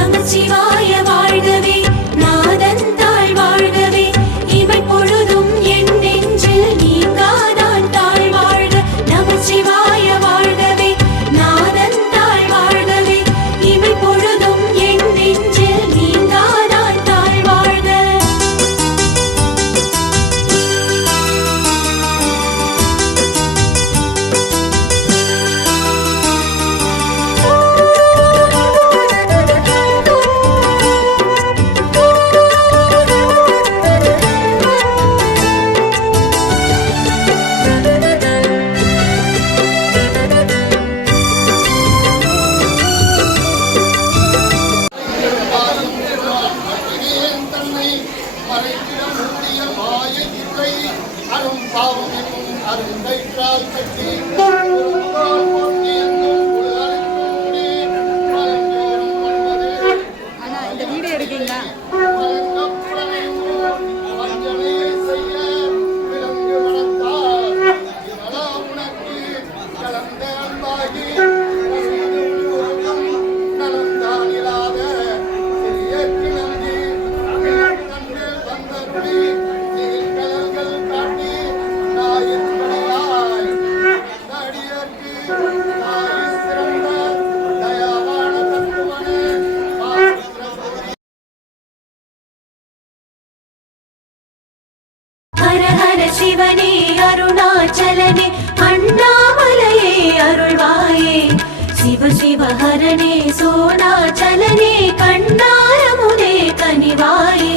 நமச்சிவாய வாழ்கவே, நாதன் தாழ் வாழ்கவே, இமை பொழுதும் என் நெஞ்சில் நீங்காதான் தாழ் வாழ்க. நமச்சிவாய வாழ்கவே, நாதன் தாழ் வாழ்கவே, இமை பொழுதும் என் நெஞ்சில் நீங்காதான் தாழ் வாழ்க. இந்த வீடியோ எடுக்கீங்களா? ஹர ஹர சிவனே அருணாச்சலனே அண்ணாமலையே அருள்வாயே, சிவ சிவ ஹரனே சோணாச்சலனே கண்ணாரமுதே கனிவாயே.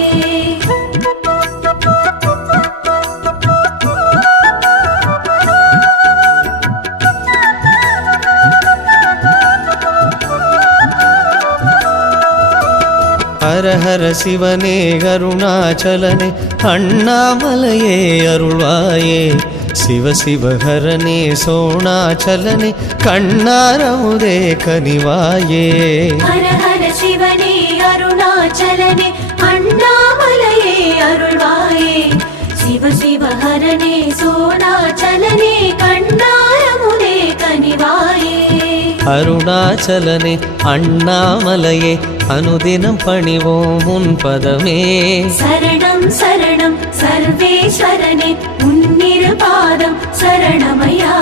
ஹர ஹர சிவனே அருணாச்சலனே அண்ணாமலையே அருள்வாயே, சிவ சிவ ஹரனே சோணாச்சலனே கண்ணாரமுதே கனிவாயே. ஹர ஹர சிவனே அருணாச்சலனே அண்ணாமலையே அருள்வாயே, சிவ சிவ ஹரனே சோணாச்சலனே கண்ணாரமுதே கனிவாயே. அருணாச்சலனே அண்ணாமலையே அனுதினம் பணிவோம் உன் பதமே. சரணம் சரணம் சர்வேஸ்வரனே உன்னிரு பாதம் சரணமையா.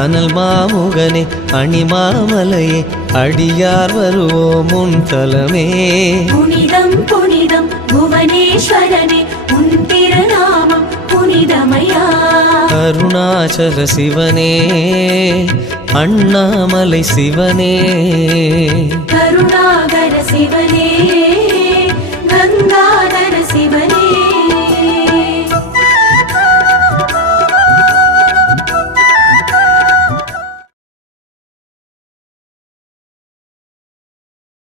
அனல் மாமுகனே அணிமாமலையே அடியார் வருவோம் உன் தலமே. புனிதம் புனிதம் புவனேஸ்வரனே உன் திருநாமம் புனிதமையா. அருணாச்சல சிவனே அண்ணாமலை சிவனே, கருணாகர சிவனே கங்காதர சிவனே.